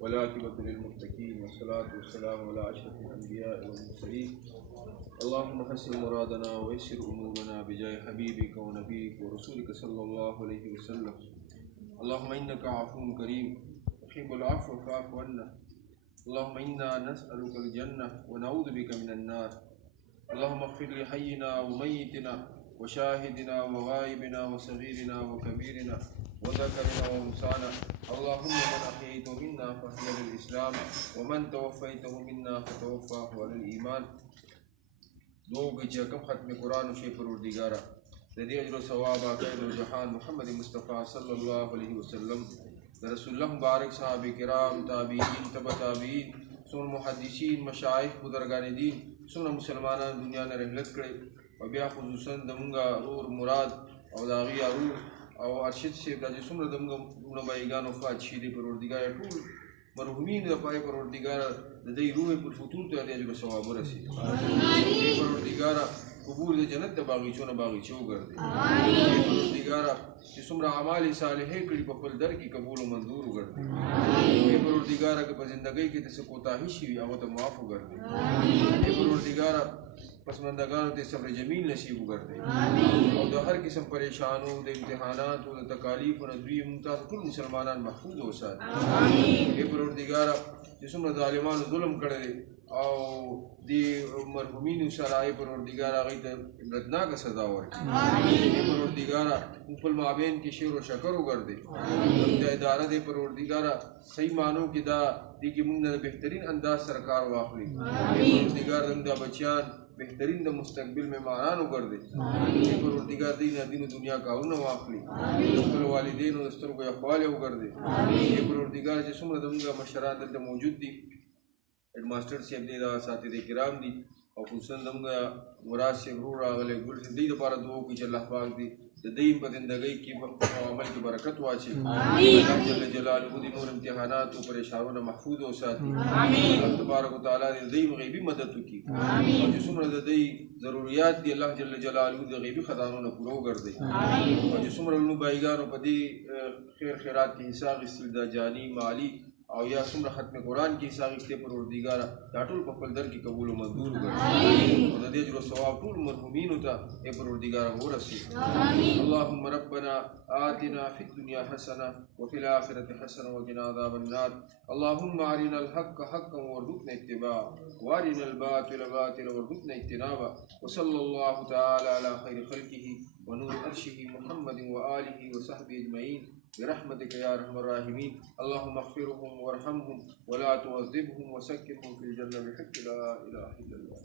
والعاقبة للمتقين والصلاة والسلام على أشرف الأنبياء والمرسلين. اللهم حسن مرادنا ويسر أمورنا بجاه حبيبك ونبيك ورسولك صلى الله عليه وسلم. اللهم إنك عفو كريم تحب العفو فاعف عنا. اللهم إنا نسألك الجنة ونعوذ بك من النار. اللهم اغفر لحينا وميتنا وشاهدنا وغائبنا وصغيرنا وكبيرنا وذكرنا وانثانا. اللهم من أحييته منا فأحيا للإسلام ومن توفيته منا فتوفاه على الإيمان. دعو بجاكم ختم قرآن وشي پروردگارا لدي أجر ثوابا خير الجهان محمد مصطفى صلى الله عليه وسلم رسول الله مبارك صحابه کرام تابعین تبع تابعین سن محدثین مشایخ بزرگان دین سن مسلمانان دنیا نه رحلت کړي او بیا خصوصا دمغه رور مراد او داغي ارور او ارشد شیخ د څومره دمغه نبایګانو فات شي د پروردګار ټول مرحومین د پای پروردګار د دې روح پر فطور ته د اجر ثواب ورسي. آمین. پروردګار قبول د جنت د باغچونه باغچو ګرځي. آمین. پروردګار چې څومره اعمال صالحې کړي په خپل در کې قبول او منظور وګرځي. آمین. پروردګار که په ژوندۍ کې د څه کوتاهي شي هغه ته معاف وګرځي. آمین. پروردګار پسماندگانو ته صبر جمیل نصیب وګرځي او د هر قسم پریشانو د امتحاناتو د تکالیف او دوی ممتاز ټول مسلمانان محفوظ وساتي. آمین. پروردګار چې څومره ظالمانو ظلم کړی او د مرحومینو سره پروردګار هغوی ته عبرتناکه سزا ورکړي. آمین. پروردګار خپل مابین کې شکر و شکر وګرځي. د اداره د پروردګار صحیح معنو کې دا دي کې موږ د بهترین انداز سره کار واخلي. پروردګار زموږ د بچیان بهترین د مستقبل مهمانان وګرځي. پروردګار دې نه دین دنیا کارونه واخلي. خپل والدینو د سترګو یخوالی وګرځي. پروردګار چې څومره زموږ مشران دلته موجود دي هیډ ماسټر صاحب دی دا اساتذې کرام دي او خصوصا زموږ مراد صاحب ورور راغلی ګل صاحب دې دپاره دعا وکړي چې الله پاک دې د دې په زندګۍ کې او عمل کې برکت واچي. الله جل جلاله دې نور امتحانات او پریشانونه محفوظ وساتي. الله تبارک وتعالی دې دې غیبي مدد وکړي او چې څومره د دې ضروريات دي الله جل جلاله د غیبي خزانو پوره وګرځي او چې څومره لونو بایګانو په دې خیر خیرات کې حصہ اخیستل دا جاني مالی او یا څومره ختم قرآن کې حصہ اخیستې پروردګاره دا ټول په خپل در کې قبول او منظور وګرځي او د دې اجر او ثواب ټول مرحومینو ته پروردګاره ورسي. اللهم ربنا آتنا في الدنيا حسنة وفي الآخرة حسنة وقنا عذاب النار. اللهم أرنا الحق حقا وارزقنا اتباعه وأرنا الباطل باطلا وارزقنا اجتنابه. وصلى الله تعالى على خير خلقه ونور عرشه محمد وآله وصحبه أجمعين برحمتك يا أرحم الراحمين. اللهم اغفرهم وارحمهم ولا تعذبهم وسكنهم في الجنة بحق لا إله إلا الله.